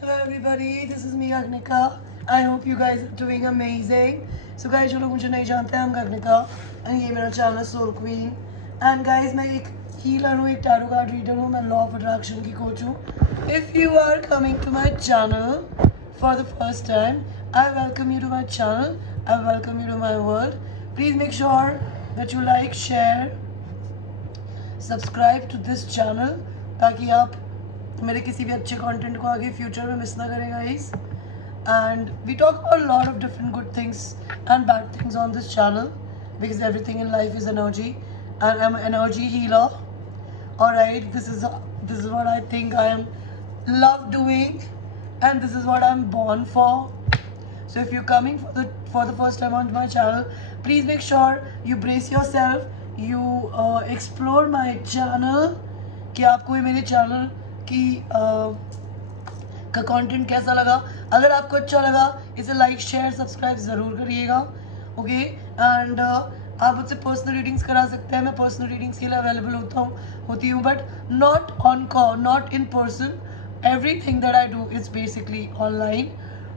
Hello everybody, this is me Agnika. I hope you guys are doing amazing. So guys, जो लोग मुझे नहीं जानते हैं, I'm Agnika and ये मेरा channel Soul Queen. And guys, मैं एक healer हूँ, एक tarot card reader हूँ, मैं law of attraction की coach हूँ. If you are coming to my channel for the first time, I welcome you to my channel. I welcome you to my world. Please make sure that you like, share, subscribe to this channel ताकि आप मेरे किसी भी अच्छे content को आगे future में miss ना करें guys. And we talk about lot of different good things and bad things on this channel because everything in life is energy and I am energy healer. Alright, this is what I think I am love doing and this is what I am born for. So if you're coming for the first time on my channel, please make sure you brace yourself, you explore my channel कि आपको ये मेरे channel की का content कैसा लगा. अगर आपको अच्छा लगा इसे लाइक शेयर सब्सक्राइब ज़रूर करिएगा. ओके, एंड आप मुझसे पर्सनल रीडिंग्स करा सकते हैं. मैं पर्सनल रीडिंग्स के लिए अवेलेबल होती हूँ but not on call, not in person. Everything that I do is basically online.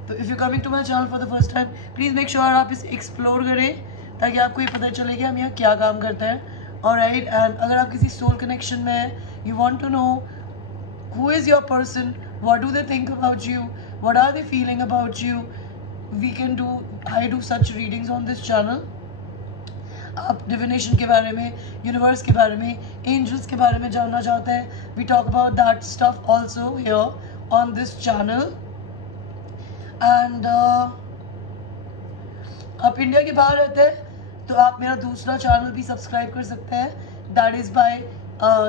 तो if you coming to my channel for the first time, please make sure आप इसे एक्सप्लोर करें ताकि आपको ये पता चले कि हम यहाँ क्या काम करते हैं. ऑलराइट, एंड अगर आप किसी सोल कनेक्शन में हैं, you want to know who is your person, what do they think about you, what are they feeling about you, I do such readings on this channel. आप divination के बारे में, universe के बारे में, angels के बारे में जानना चाहते हैं, we talk about that stuff also here on this channel. and आप इंडिया के बाहर रहते हैं तो आप मेरा दूसरा चैनल भी सब्सक्राइब कर सकते हैं. That is by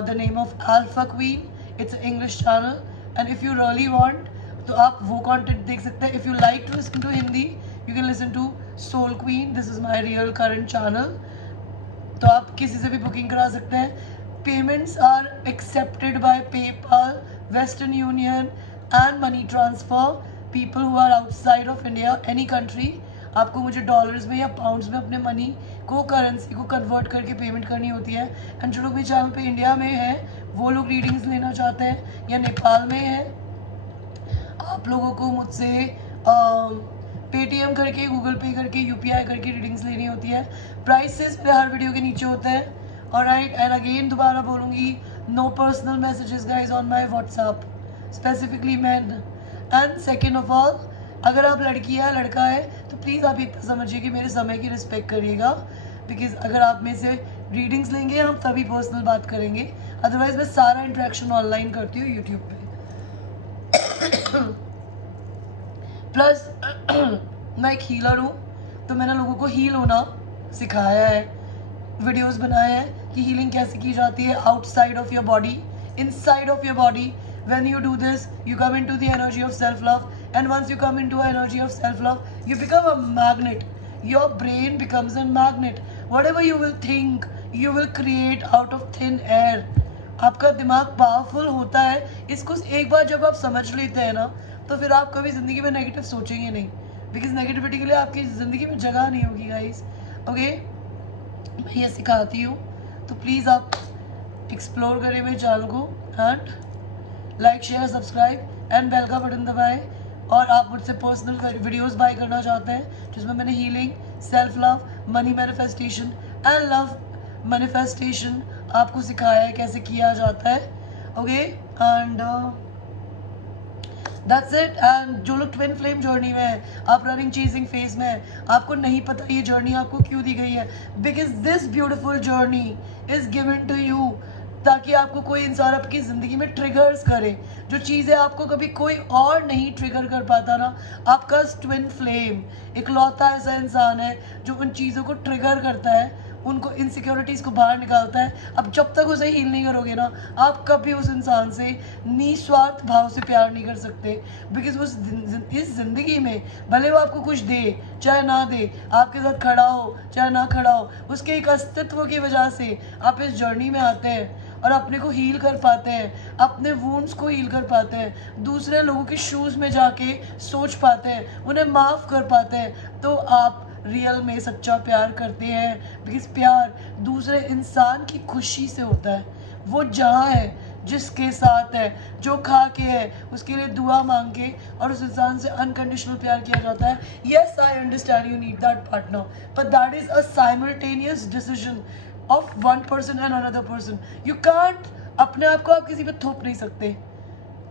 the name of Alpha Queen. It's an English channel and if you really want तो आप वो content देख सकते हैं. If you like to listen to Hindi, you can listen to Soul Queen. This is my real current channel. तो आप किसी से भी बुकिंग करा सकते हैं. Payments are accepted by PayPal, Western Union and money transfer. People who are outside of India, any country, आपको मुझे डॉलर्स में या पाउंड्स में अपने मनी को, करेंसी को कन्वर्ट करके पेमेंट करनी होती है. एंड जो लोग मेरे चैनल पे इंडिया में हैं वो लोग रीडिंग्स लेना चाहते हैं या नेपाल में हैं, आप लोगों को मुझसे पेटीएम करके, गूगल पे करके, यूपीआई करके रीडिंग्स लेनी होती है. प्राइसेस मेरे हर वीडियो के नीचे होते हैं. ऑलराइट, एंड अगेन दोबारा बोलूँगी, no personal messages guys on my WhatsApp, specifically man. And second of all, अगर आप लड़की है लड़का है तो प्लीज़ आप इतना समझिए कि मेरे समय की रिस्पेक्ट करिएगा. बिकॉज अगर आप में से रीडिंग्स लेंगे हम तभी पर्सनल बात करेंगे, अदरवाइज मैं सारा इंटरेक्शन ऑनलाइन करती हूँ यूट्यूब पे. प्लस मैं एक हीलर हूँ तो मैंने लोगों को हील होना सिखाया है, वीडियोस बनाए हैं कि हीलिंग कैसे की जाती है outside of your body, inside of your body. When you do this, you come into the energy of self-love, and once you come into energy of self-love, you become a magnet. Your brain becomes a magnet. Whatever you will think, you will create out of thin air. आपका दिमाग powerful होता है. इसको एक बार जब आप समझ लेते हैं ना, तो फिर आप कभी ज़िंदगी में नेगेटिव सोचेंगे नहीं, बिकॉज नेगेटिविटी के लिए आपकी ज़िंदगी में जगह नहीं होगी गाइस. ओके, मैं ये सिखाती हूँ, तो प्लीज़ आप एक्सप्लोर करें मेरे चैनल को and like share subscribe and bell का बटन दबाएं. और आप मुझसे पर्सनल वीडियोस बाय करना चाहते हैं जिसमें मैंने healing, self love, money manifestation and love manifestation आपको सिखाया है कैसे किया जाता है. Okay, and that's it. And जो लोग ट्विन फ्लेम जर्नी में है, आप रनिंग चेजिंग फेज में है, आपको नहीं पता ये जर्नी आपको क्यों दी गई है, because this beautiful journey is given to you ताकि आपको कोई इंसान आपकी ज़िंदगी में ट्रिगर्स करे. जो चीज़ें आपको कभी कोई और नहीं ट्रिगर कर पाता ना, आपका ट्विन फ्लेम इकलौता ऐसा इंसान है जो उन चीज़ों को ट्रिगर करता है, उनको इनसिक्योरिटीज़ को बाहर निकालता है. अब जब तक उसे हील नहीं करोगे ना, आप कभी उस इंसान से निस्वार्थ भाव से प्यार नहीं कर सकते. बिकॉज उस इस ज़िंदगी में भले वो आपको कुछ दे चाहे ना दे, आपके साथ खड़ा हो चाहे ना खड़ा हो, उसके एक अस्तित्व की वजह से आप इस जर्नी में आते हैं और अपने को हील कर पाते हैं, अपने वुंड्स को हील कर पाते हैं, दूसरे लोगों के शूज़ में जाके सोच पाते हैं, उन्हें माफ़ कर पाते हैं. तो आप रियल में सच्चा प्यार करते हैं, बिकॉज प्यार दूसरे इंसान की खुशी से होता है. वो जहाँ है जिसके साथ है, जो खा के है, उसके लिए दुआ मांग के और उस इंसान से अनकंडीशनल प्यार किया जाता है. Yes, I understand you need that partner, but that is a simultaneous decision of one person and another person. You can't, अपने आप को आप किसी पे थोप नहीं सकते.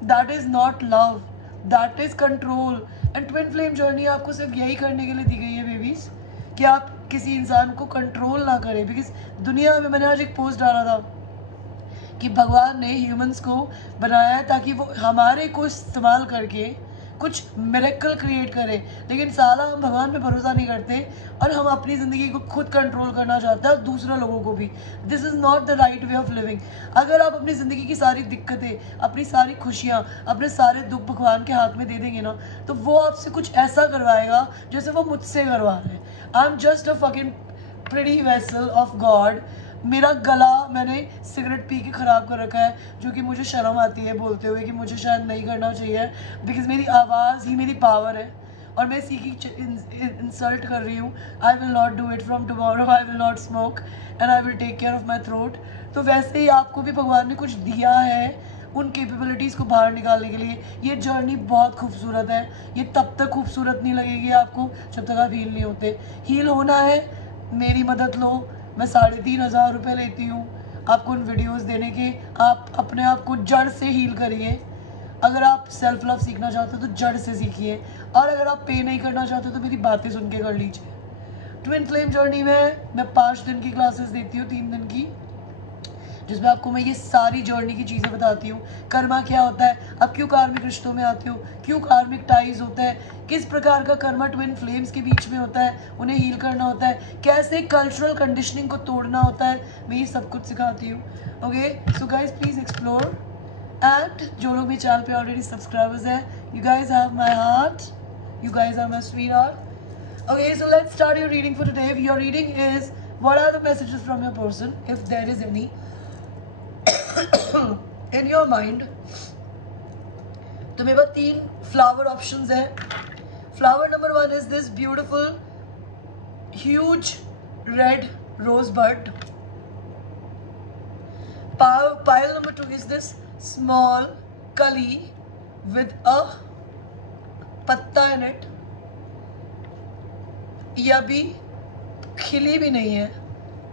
That is not love, that is control. And twin flame journey आपको सिर्फ यही करने के लिए दी गई है बेबीज, कि आप किसी इंसान को कंट्रोल ना करें. बिकॉज दुनिया में, मैंने आज एक पोस्ट डाला था कि भगवान ने ह्यूमंस को बनाया है ताकि वो हमारे को इस्तेमाल करके कुछ मिरेकल क्रिएट करे, लेकिन साला हम भगवान पे भरोसा नहीं करते और हम अपनी ज़िंदगी को खुद कंट्रोल करना चाहते हैं और दूसरे लोगों को भी. This is not the right way of living. अगर आप अपनी ज़िंदगी की सारी दिक्कतें, अपनी सारी खुशियाँ, अपने सारे दुख भगवान के हाथ में दे देंगे ना, तो वो आपसे कुछ ऐसा करवाएगा जैसे वो मुझसे करवा रहे हैं. I am just a fucking pretty vessel of God. मेरा गला मैंने सिगरेट पी के ख़राब कर रखा है, जो कि मुझे शर्म आती है बोलते हुए कि मुझे शायद नहीं करना चाहिए, बिकॉज मेरी आवाज़ ही मेरी पावर है और मैं इसी की इंसल्ट कर रही हूँ. I will not do it from tomorrow, I will not smoke and I will take care of my throat. तो वैसे ही आपको भी भगवान ने कुछ दिया है उन कैपेबिलिटीज़ को बाहर निकालने के लिए. ये जर्नी बहुत खूबसूरत है. ये तब तक खूबसूरत नहीं लगेगी आपको जब तक आप हील नहीं होते. हील होना है, मेरी मदद लो. मैं 3,500 रुपये लेती हूँ आपको उन वीडियोस देने के. आप अपने आप को जड़ से हील करिए. अगर आप सेल्फ लव सीखना चाहते हो तो जड़ से सीखिए, और अगर आप पे नहीं करना चाहते तो मेरी बातें सुन के कर लीजिए. ट्विन फ्लेम जर्नी में मैं 5 दिन की क्लासेस देती हूँ, 3 दिन की, जिसमें आपको मैं ये सारी जर्नी की चीज़ें बताती हूँ. कर्मा क्या होता है, आप क्यों कार्मिक रिश्तों में आते हो, क्यों कार्मिक टाइज होता है, किस प्रकार का कर्मा ट्विन फ्लेम्स के बीच में होता है, उन्हें हील करना होता है, कैसे कल्चरल कंडीशनिंग को तोड़ना होता है. मैं ये सब कुछ सिखाती हूँ. Okay, so guys please explore. And जो लोग मेरे चैनल पे ऑलरेडी सब्सक्राइबर्स हैं, you guys have my heart, you guys are my sweet heart. Okay, so let's start your reading for today. Your reading is, what are the messages from your person, if there is any, in your mind. तो मेरे पास 3 flower options है. Flower number 1 is this beautiful huge red rosebud. Pile number 2 is this small kali with a पत्ता in it. ये अभी खिली भी नहीं है,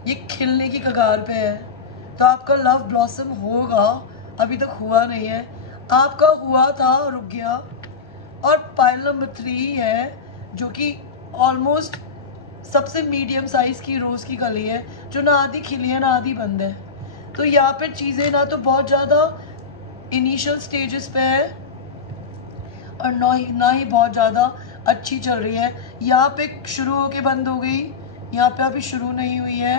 ये खिलने की कगार पे है. तो आपका लव ब्लॉसम होगा, अभी तक हुआ नहीं है. आपका हुआ था, रुक गया. और पाइल नंबर 3 है, जो कि ऑलमोस्ट सबसे मीडियम साइज़ की रोज़ की कली है, जो ना आधी खिली है ना आधी बंद है. तो यहाँ पे चीज़ें ना तो बहुत ज़्यादा इनिशियल स्टेजेस पे है और ना ही बहुत ज़्यादा अच्छी चल रही है. यहाँ पे शुरू होके बंद हो गई, यहाँ पे अभी शुरू नहीं हुई है,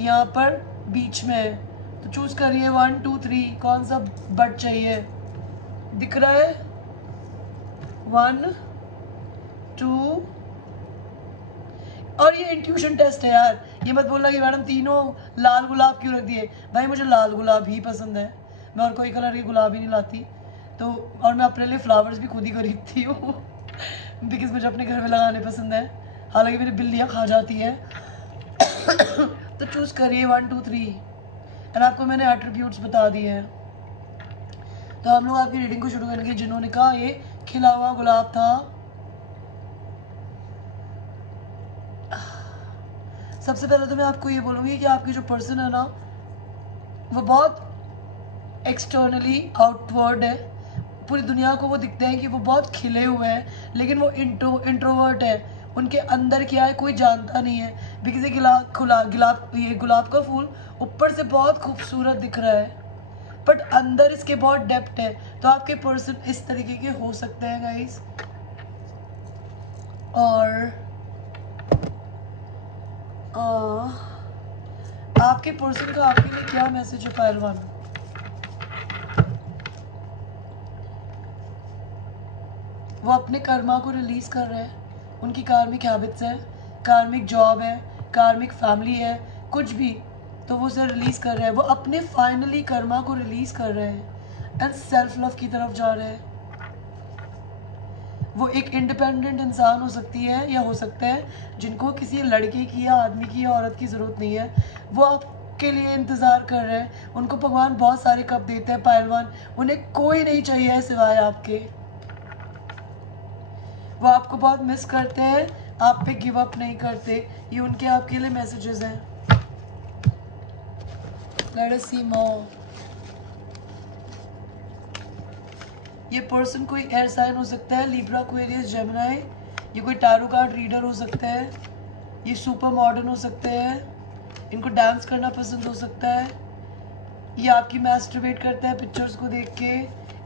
यहाँ पर बीच में है. तो चूज़ करिए 1 2 3 कौन सा बट चाहिए. दिख रहा है 1 2. और ये इंट्यूशन टेस्ट है यार, ये मत बोलना कि मैडम तीनों लाल गुलाब क्यों रख दिए. भाई मुझे लाल गुलाब ही पसंद है, मैं और कोई कलर के गुलाब ही नहीं लाती. तो और मैं अपने लिए फ्लावर्स भी खुद ही खरीदती हूँ बिकॉज मुझे अपने घर में लगाने पसंद है, हालांकि मेरी बिल्लियाँ खा जाती हैं. तो चूज़ करिए 1 2 3 एंड आपको मैंने एट्रीब्यूट्स बता दिए हैं. तो हम लोग आपकी रीडिंग को शुरू करेंगे. जिन्होंने कहा ये खिला हुआ गुलाब था, सबसे पहले तो मैं आपको ये बोलूँगी कि आपकी जो पर्सन है ना, वो बहुत एक्सटर्नली आउटवर्ड है. पूरी दुनिया को वो दिखते हैं कि वो बहुत खिले हुए हैं, लेकिन वो इंट्रोवर्ट है. उनके अंदर क्या है कोई जानता नहीं है. बिकॉज ये गुलाब का फूल ऊपर से बहुत खूबसूरत दिख रहा है, बट अंदर इसके बहुत डेप्थ है. तो आपके पर्सन इस तरीके के हो सकते हैं गाइस. और आपके पर्सन का आपके लिए क्या मैसेज है पाइल 1. वो अपने कर्मा को रिलीज कर रहे हैं. उनकी कार्मिक हैबिट्स है, कार्मिक जॉब है, कार्मिक फैमिली है, कुछ भी, तो वो उसे रिलीज कर रहे हैं. वो अपने फाइनली कर्मा को रिलीज कर रहे हैं एंड सेल्फ लव की तरफ जा रहे हैं. वो एक इंडिपेंडेंट इंसान हो सकती है या हो सकते हैं जिनको किसी लड़के की या आदमी की या औरत की ज़रूरत नहीं है. वो आपके लिए इंतज़ार कर रहे हैं। उनको भगवान बहुत सारे कप देते हैं पायल 1, उन्हें कोई नहीं चाहिए है सिवाय आपके। वो आपको बहुत मिस करते हैं, आप पे गिव अप नहीं करते। ये उनके आपके लिए मैसेजेस हैं। लेट अस सी मोर। ये पर्सन कोई एयर साइन हो सकता है, लिब्रा, एक्वेरियस, जेमिनी। ये कोई टैरो कार्ड रीडर हो सकता है। ये सुपर मॉडर्न हो सकते हैं। इनको डांस करना पसंद हो सकता है। ये आपकी मैस्टरबेट करते हैं पिक्चर्स को देख के।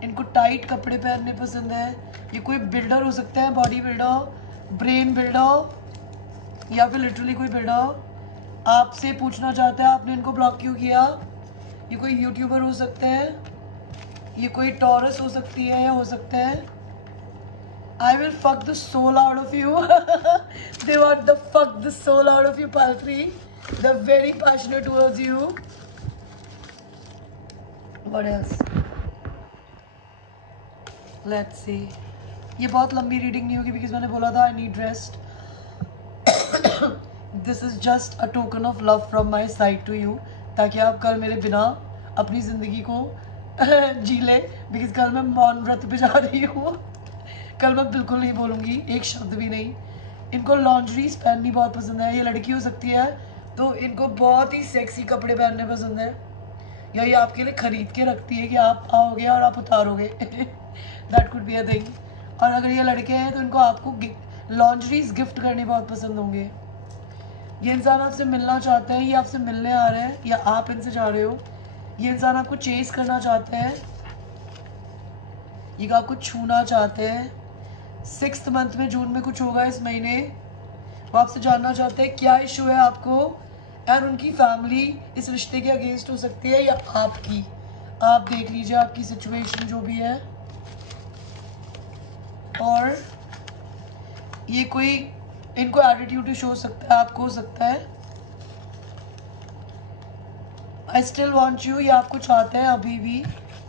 इनको टाइट कपड़े पहनने पसंद है। ये कोई बिल्डर हो सकता है, बॉडी बिल्डर, ब्रेन बिल्डर, या फिर लिटरली कोई बिल्डर। आपसे पूछना चाहता है आपने इनको ब्लॉक क्यों किया। ये कोई यूट्यूबर हो सकते हैं। ये कोई टॉरस हो सकती है या हो सकता है। I will fuck the soul out of you. They want to fuck the soul out of you, Paltry. They're very passionate towards you. What else? Let's see. ये बहुत लंबी रीडिंग नहीं होगी बिकॉज मैंने बोला था I need rest. This is just a token of love from my side to you. ताकि आप कल मेरे बिना अपनी ज़िंदगी को जी ले। बिकॉज कल मैं मौन व्रत पे जा रही हूँ। कल मैं बिल्कुल नहीं बोलूँगी, एक शब्द भी नहीं। इनको लॉन्ड्रीज पहननी बहुत पसंद है। ये लड़की हो सकती है तो इनको बहुत ही सेक्सी कपड़े पहनने पसंद है, या ये आपके लिए ख़रीद के रखती है कि आप आओगे और आप उतारोगे। That could be a thing. और अगर ये लड़के हैं तो इनको आपको लॉन्ड्रीज गिफ्ट करने बहुत पसंद होंगे। ये इंसान आपसे मिलना चाहते हैं, ये आपसे मिलने आ रहे हैं या आप इनसे जा रहे हो। ये इंसान आपको चेस करना चाहते हैं, ये आपको छूना चाहते हैं। 6th मंथ में, जून में कुछ होगा इस महीने। वो आपसे जानना चाहते हैं क्या इशू है आपको। एंड उनकी फैमिली इस रिश्ते के अगेंस्ट हो सकती है या आपकी। आप देख लीजिए आपकी सिचुएशन जो भी है। और ये कोई इनको एटीट्यूड शो हो सकता है, आपको हो सकता है। आई स्टिल वॉन्ट यू, ये आपको चाहते हैं अभी भी,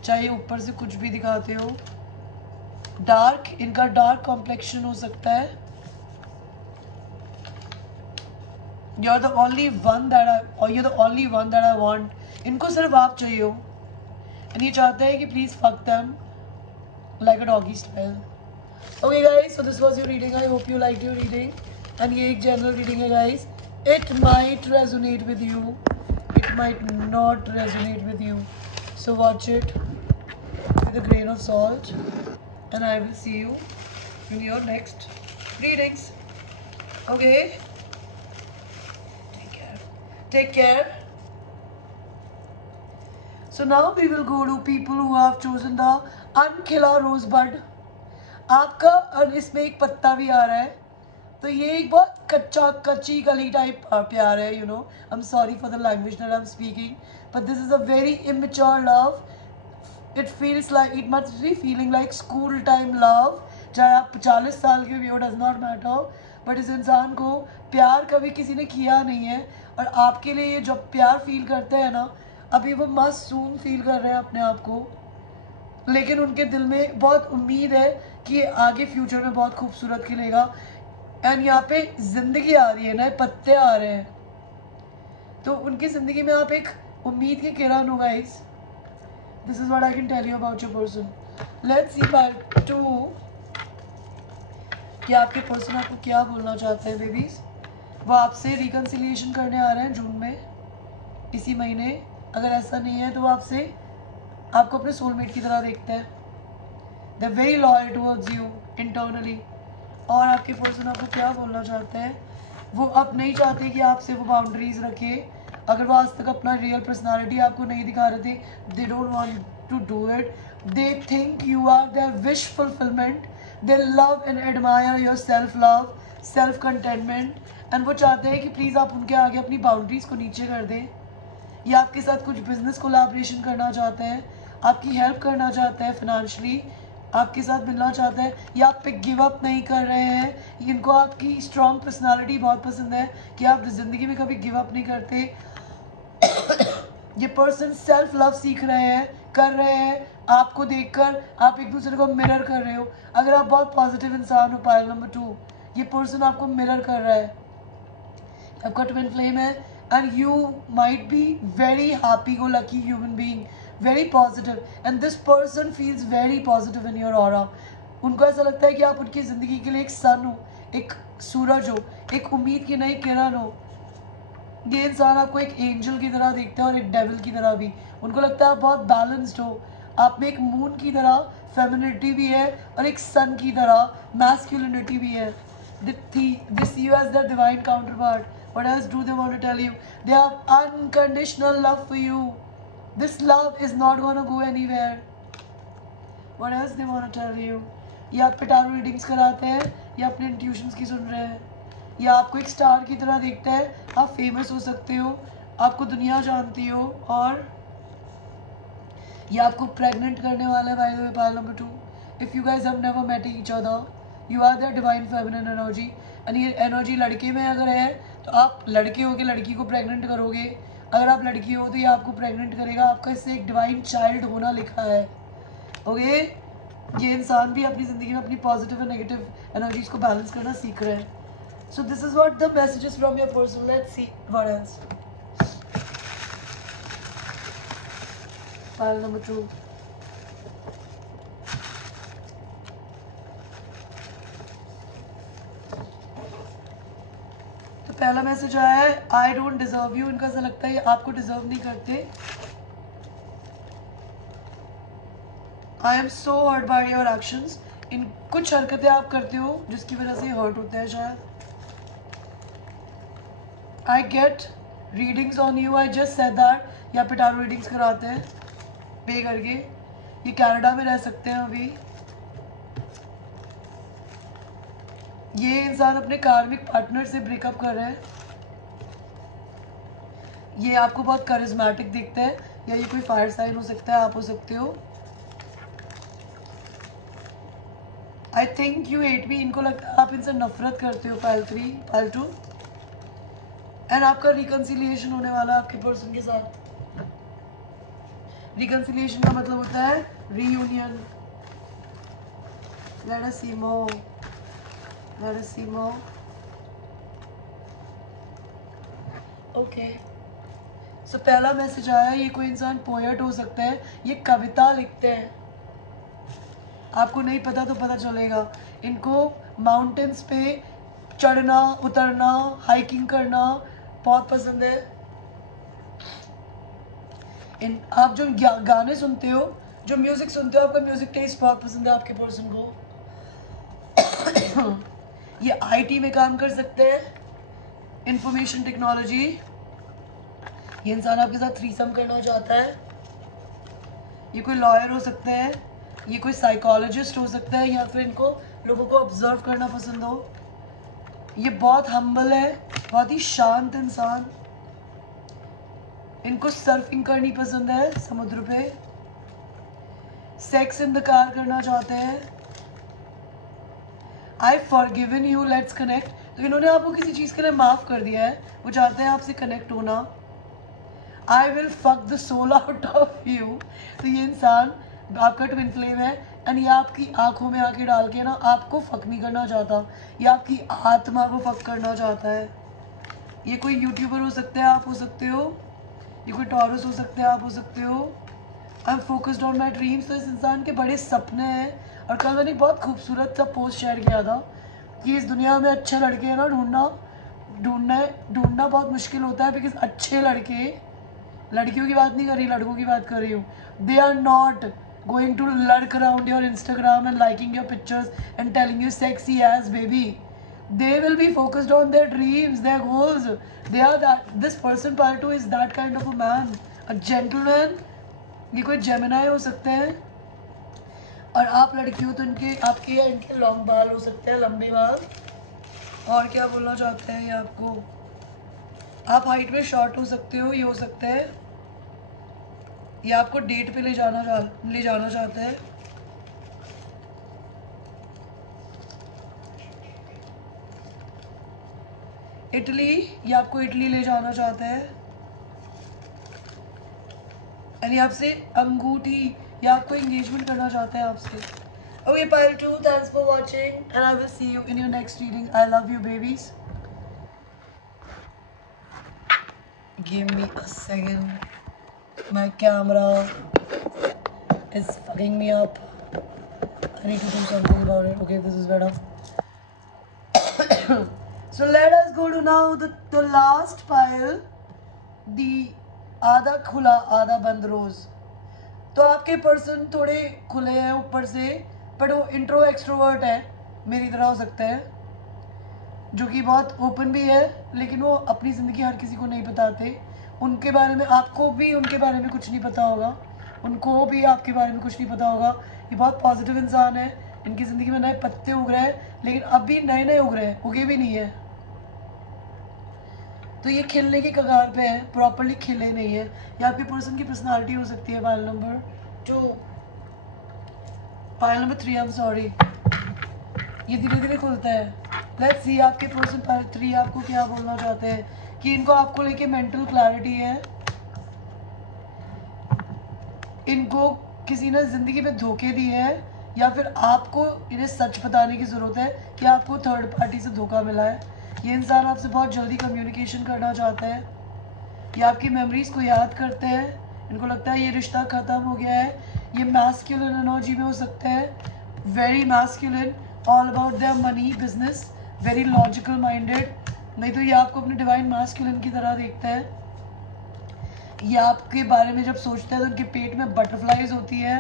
चाहे ऊपर से कुछ भी दिखाते हो। डार्क, इनका डार्क कॉम्प्लेक्शन हो सकता है। You're the only one that I want. इनको सिर्फ आप चाहिए हो। एंड ये चाहते हैं कि please fuck them like a doggy style. Okay guys, so this was your reading. I hope you like your reading. And ये एक जनरल रीडिंग है guys. It might resonate with you, it might not resonate with you, so watch it with a grain of salt. And I will see you in your next readings. Okay? Take care. Take care. So now we will go to people who have chosen the Ankila Rosebud. आपका इसमें एक पत्ता भी आ रहा है, तो ये एक बहुत कच्ची कली टाइप प्यार है। You know, I'm sorry for the language that I'm speaking, but this is a very immature love. It feels like, it must be feeling like school time love. चाहे आप 40 साल के भी हो, does not matter, बट इस इंसान को प्यार कभी किसी ने किया नहीं है। और आपके लिए ये जब प्यार फील करते हैं ना, अभी वो मासूम फील कर रहे हैं अपने आप को, लेकिन उनके दिल में बहुत उम्मीद है कि आगे फ्यूचर में बहुत खूबसूरत खिलेगा। एंड यहाँ पे ज़िंदगी आ रही है, नए पत्ते आ रहे हैं, तो उनकी ज़िंदगी में आप एक उम्मीद की किरण हो guys. This is what I can tell you about your person. Let's see part 2 कि आपके पर्सन आपको क्या बोलना चाहते हैं बेबीज। वो आपसे रिकन्सिलिएशन करने आ रहे हैं जून में, इसी महीने। अगर ऐसा नहीं है तो वो आपको अपने सोलमेट की तरह देखते हैं। They're very loyal towards you internally. और आपके पर्सन आपको क्या बोलना चाहते हैं, वो अब नहीं चाहते कि आपसे वो बाउंड्रीज रखे। अगर वो आज तक अपना रियल पर्सनालिटी आपको नहीं दिखा रहे थे, they don't want to do it. They think you are their wish fulfilment. They love and admire your self love, self containment. And वो चाहते हैं कि प्लीज़ आप उनके आगे अपनी बाउंड्रीज को नीचे कर दें। या आपके साथ कुछ बिजनेस कोलैबोरेशन करना चाहते हैं, आपकी हेल्प करना चाहते हैं फाइनेंशियली, आपके साथ मिलना चाहते हैं, या आप पे गिव अप नहीं कर रहे हैं। इनको आपकी स्ट्रॉन्ग पर्सनालिटी बहुत पसंद है कि आप ज़िंदगी में कभी गिव अप नहीं करते। ये पर्सन सेल्फ लव सीख रहे हैं, कर रहे हैं आपको देखकर। आप एक दूसरे को मिरर कर रहे हो। अगर आप बहुत पॉजिटिव इंसान हो, पायल नंबर 2, ये पर्सन आपको मिरर कर रहा है। आपका ट्विन फ्लेम है and you might be very happy go lucky human being, very positive, and this person feels very positive in your aura. उनको ऐसा लगता है कि आप उनकी ज़िंदगी के लिए एक सन हो, एक सूरज हो, एक उम्मीद की नई किरण हो। ये इंसान आपको एक एंजल की तरह देखता है और एक डेविल की तरह भी। उनको लगता है आप बहुत बैलेंस्ड हो, आप में एक मून की तरह फेमिनिटी भी है और एक सन की तरह मैस्कुलिनिटी भी है। They see you as their divine counterpart. What else do they want to tell you? They have unconditional love for you. This love is not gonna go anywhere. What else they want to tell you? ये आप पे tarot readings कराते हैं या अपने intuitions की सुन रहे हैं, या आपको एक स्टार की तरह देखते हैं। आप फेमस हो सकते हो, आपको दुनिया जानती हो, और ये आपको प्रेग्नेंट करने वाला है। By the way, pile number 2, if you guys have never met each other, you are the divine feminine energy, and ये एनर्जी लड़के में अगर है तो आप लड़के हो के लड़की को प्रेग्नेंट करोगे। अगर आप लड़की हो तो ये आपको प्रेग्नेंट करेगा। आपका इससे एक डिवाइन चाइल्ड होना लिखा है। ओके, ये इंसान भी अपनी ज़िंदगी में अपनी पॉजिटिव और नेगेटिव एनर्जीज को बैलेंस करना सीख रहे हैं। So this is what the messages from your person. Let's see what else. File number 2. तो पहला मैसेज आया है, आई डोंट डिजर्व यू। इनका ऐसा लगता है आपको डिजर्व नहीं करते। I am so hurt by your actions. इन कुछ हरकतें आप करते हो जिसकी वजह से हर्ट होता है शायद। I get readings on you, I just said that. यहाँ पे टारो रीडिंग्स कराते हैं पे करके। ये कनाडा में रह सकते हैं अभी। ये इंसान अपने कार्मिक पार्टनर से ब्रेकअप कर रहे हैं। ये आपको बहुत करिज्मेटिक दिखते हैं, या ये कोई फायर साइन हो सकता है, आप हो सकते हो। I think you hate me. इनको लगता है आप इनसे नफरत करते हो। पाइल 3, पाइल 2, एंड आपका रिकन्सिलिएशन होने वाला है आपके पर्सन के साथ। रिकन्सिलिएशन का मतलब होता है रीयूनियन। लेट अस सी मोर, लेट अस सी मोर। ओके, सो पहला मैसेज आया, ये कोई इंसान पोएट हो सकता है, ये कविता लिखते हैं। आपको नहीं पता तो पता चलेगा। इनको माउंटेन्स पे चढ़ना उतरना, हाइकिंग करना बहुत पसंद है। आप जो गाने सुनते हो, जो म्यूजिक सुनते हो, आपका म्यूजिक टेस्ट बहुत पसंद है आपके पर्सन को। ये आईटी में काम कर सकते हैं, इंफॉर्मेशन टेक्नोलॉजी। ये इंसान आपके साथ थ्रीसम करना चाहता है। ये कोई लॉयर हो सकते हैं, ये कोई साइकोलॉजिस्ट हो सकता है, या फिर इनको लोगों को ऑब्जर्व करना पसंद हो। ये बहुत हम्बल है, बहुत ही शांत इंसान। इनको सर्फिंग करनी पसंद है समुद्र पे। सेक्स इन द कार करना चाहते हैं। आई फॉरगिवन यू, लेट्स कनेक्ट। तो इन्होंने आपको किसी चीज़ के लिए माफ़ कर दिया है, वो चाहते हैं आपसे कनेक्ट होना। I will fuck the soul out of you. तो ये इंसान आपका ट्विन फ्लेम है, एंड ये आपकी आंखों में आके डाल के ना आपको फक नहीं करना चाहता, ये आपकी आत्मा को फक करना चाहता है। ये कोई यूट्यूबर हो सकते हैं, आप हो सकते हो। ये कोई टॉरस हो सकते हैं, आप हो सकते हो। I am focused on my dreams. तो इस इंसान के बड़े सपने हैं। और कल मैंने एक बहुत खूबसूरत सा पोस्ट शेयर किया था कि इस दुनिया में अच्छे लड़के हैं ना ढूंढना बहुत मुश्किल होता है, बिकॉज अच्छे लड़के, लड़कियों की बात नहीं कर रही, लड़कों की बात कर रही हूँ, they are not going to lurk around your Instagram and liking your pictures and telling you sexy ass baby. They will be focused on their dreams, their goals. They are that. This person part 2 is that kind of a man, a gentleman. ये कोई Gemini हो सकते हैं, और आप लड़की हो तो आपके या इनके लॉन्ग बाल हो सकते हैं, लंबे बाल। और क्या बोलना चाहते हैं ये आपको? आप हाइट में शॉर्ट हो सकते हो, ये हो सकते हैं। ये आपको डेट पे ले जाना चाहते हैं। इटली, ये आपको इटली ले जाना चाहते हैं। यानी आपसे अंगूठी या आपको एंगेजमेंट करना चाहते हैं आपसे। Okay pile 2, thanks for watching and I will see you in your next reading. I love you babies. Give me a second. My camera is fucking me up. I need to do something about it. Okay, this is better. So let us go to now the last pile. The आधा खुला आधा बंद रोज. तो आपके person थोड़े खुले हैं ऊपर से, बट वो इंट्रो एक्सट्रोवर्ट है, मेरी तरह हो सकता है, जो कि बहुत ओपन भी है, लेकिन वो अपनी ज़िंदगी हर किसी को नहीं बताते. उनके बारे में आपको भी उनके बारे में कुछ नहीं पता होगा, उनको भी आपके बारे में कुछ नहीं पता होगा. ये बहुत पॉजिटिव इंसान है, इनकी ज़िंदगी में नए पत्ते उग रहे हैं, लेकिन अभी नए नए उग रहे हैं, उगे भी नहीं है. तो ये खिलने की कगार पे है, प्रॉपरली खिले नहीं है. ये आपके पर्सन की पर्सनालिटी हो सकती है. Pile number 2, pile number 3, I am sorry. ये धीरे धीरे खुलता है. लेट्स सी आपके पर्सन पाइल 3 आपको क्या बोलना चाहते हैं. कि इनको आपको लेके मेंटल क्लैरिटी है. इनको किसी ने ज़िंदगी में धोखे दिए हैं, या फिर आपको इन्हें सच बताने की ज़रूरत है कि आपको थर्ड पार्टी से धोखा मिला है. ये इंसान आपसे बहुत जल्दी कम्युनिकेशन करना चाहता है. ये आपकी मेमोरीज़ को याद करते हैं. इनको लगता है ये रिश्ता ख़त्म हो गया है. ये मैस्कुलिन एनर्जी में हो सकते हैं, very masculine, all about their money, business, very logical minded. नहीं तो ये आपको अपने डिवाइन मैस्कुलिन की तरह देखते हैं. ये आपके बारे में जब सोचते हैं तो उनके पेट में बटरफ्लाइज होती है.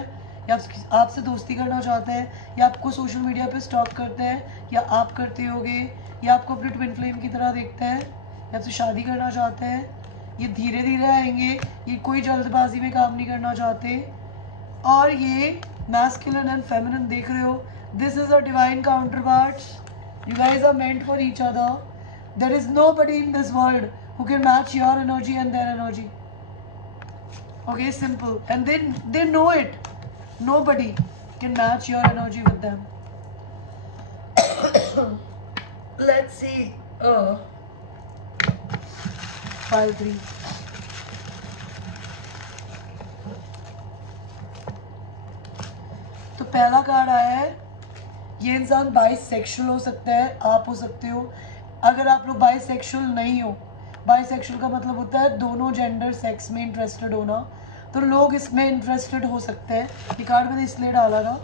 या आपसे दोस्ती करना चाहते हैं, या आपको सोशल मीडिया पे स्टॉक करते हैं, या आप करते होगे, या आपको अपने ट्विन फ्लेम की तरह देखते हैं, या आपसे शादी करना चाहते हैं. ये धीरे धीरे आएंगे. ये कोई जल्दबाजी में काम नहीं करना चाहते. और ये मैस्कुलिन एंड फेमिनिन देख रहे हो. This is a divine counter parts. You guys are meant for each other. There is nobody in this world who can match your energy and their energy. Okay, simple. And they know it. Nobody can match your energy with them. Let's see. Pile 3. तो पहला card आया है. ये इंसान bisexual हो सकता है, आप हो सकते हो. अगर आप लोग बाइसेक्सुअल नहीं हो, बाइसेक्सुअल का मतलब होता है दोनों जेंडर सेक्स में इंटरेस्टेड होना, तो लोग इसमें इंटरेस्टेड हो सकते हैं. ये कार्ड मैंने इसलिए डाला था,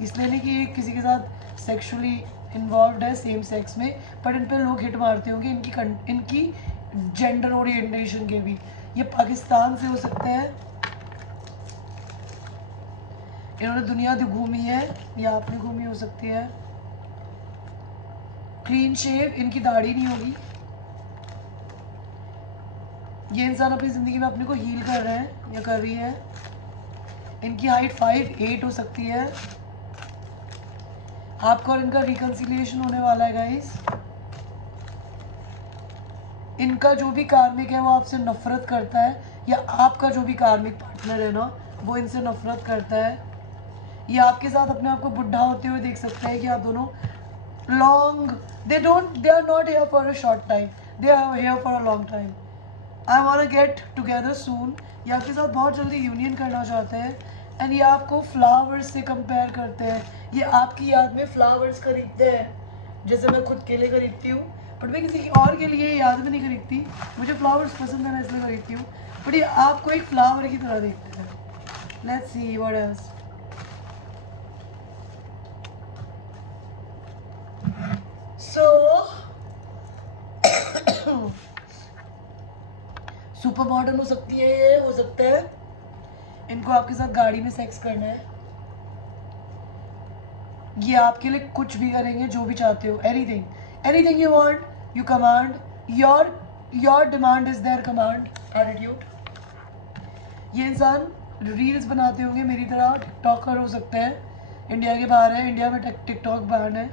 इसलिए नहीं कि किसी के साथ सेक्सुअली इन्वॉल्व है सेम सेक्स में, बट इन पे लोग हिट मारते होंगे इनकी जेंडर ओरिएंटेशन के भी. ये पाकिस्तान से हो सकते हैं. इन्होंने दुनिया घूमी है, या आपने घूमी हो सकती है. क्लीन शेव, इनकी दाढ़ी नहीं होगी. ये इंसान अपनी ज़िंदगी में अपने को हील कर रहे हैं या कर रही है. इनकी हाइट 5'8" हो सकती है. आपका और इनका रिकन्सिलिएशन होने वाला है गाइस. इनका जो भी कार्मिक है वो आपसे नफरत करता है, या आपका जो भी कार्मिक पार्टनर है ना वो इनसे नफरत करता है. ये आपके साथ अपने आप को बुढ़ा होते हुए देख सकते हैं कि आप दोनों they are not here for a short time, they are here for a long time. I want to get together soon. ये आपके साथ बहुत जल्दी यूनियन करना चाहते हैं. एंड ये आपको फ्लावर्स से कंपेयर करते हैं. ये आपकी याद में फ्लावर्स खरीदते हैं, जैसे मैं खुद के लिए खरीदती हूँ, बट मैं किसी और के लिए याद में नहीं खरीदती. मुझे फ्लावर्स पसंद है, मैं इसलिए खरीदती हूँ, बट ये आपको एक फ्लावर की तरह देखते हैं. Let's see what else. So super modern हो सकती है, ये हो सकता है इनको आपके साथ गाड़ी में सेक्स करना है. ये आपके लिए कुछ भी करेंगे, जो भी चाहते हो. Anything you want you command. Your demand is their command attitude. ये इंसान रील्स बनाते होंगे मेरी तरह, टिकटॉकर हो सकते हैं. इंडिया के बाहर है, इंडिया में टिकटॉक बैन है,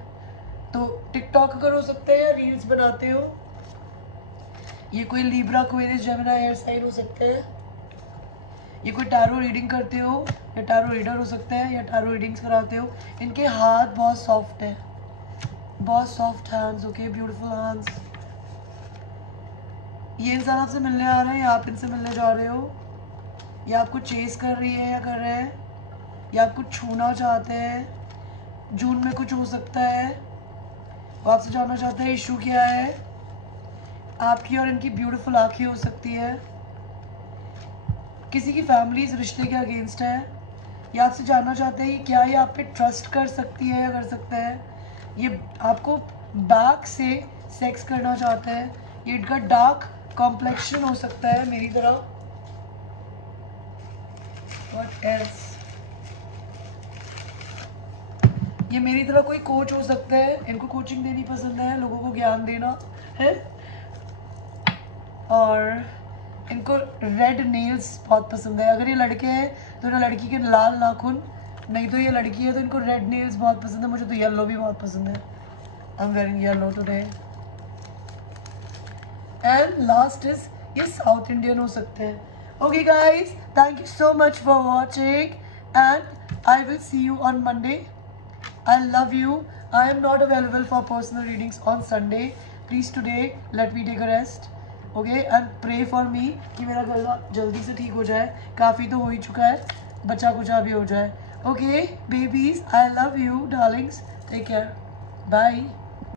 तो टिकटॉकर हो सकते हैं या रील्स बनाते हो. ये कोई Libra, Aquarius, Gemini air sign हो सकते हैं. ये कोई टैरो रीडिंग करते हो, या टैरो रीडर हो सकते हैं, या टैरो रीडिंग्स कराते हो. इनके हाथ बहुत सॉफ्ट है, बहुत soft hands. Okay, beautiful hands. ये इंसान आपसे मिलने आ रहे हैं, या आप इनसे मिलने जा रहे हो, या आपको चेस कर रही है या कर रहे हैं, या आपको छूना चाहते हैं. जून में कुछ हो सकता है, वो आपसे जानना चाहते हैं इशू क्या है. आपकी और इनकी ब्यूटीफुल आंखें हो सकती है। किसी की फैमिली इस रिश्ते के अगेंस्ट है, या आपसे जानना चाहते हैं कि क्या ये आप पे ट्रस्ट कर सकती है या कर सकता है। ये आपको बैक से सेक्स करना चाहता है। ये इनका डार्क कॉम्प्लेक्शन हो सकता है मेरी तरह। What else? ये मेरी तरह कोई कोच हो सकता है, इनको कोचिंग देनी पसंद है, लोगों को ज्ञान देना है। और इनको रेड नेल्स बहुत पसंद है। अगर ये लड़के हैं तो इन्हें लड़की के लाल नाखून, नहीं तो ये लड़की है तो इनको रेड नेल्स बहुत पसंद है। मुझे तो येलो भी बहुत पसंद है। I am wearing yellow today. And last is ये साउथ इंडियन हो सकते हैं। Okay guys, thank you so much for watching and I will see you on Monday. I love you. I am not available for personal readings on Sunday. Please today let me take a rest. Okay, and pray for me कि मेरा गला जल्दी से ठीक हो जाए। काफ़ी तो हो ही चुका है, बचा कुचा भी हो जाए। Okay, babies, I love you, darlings. Take care. Bye.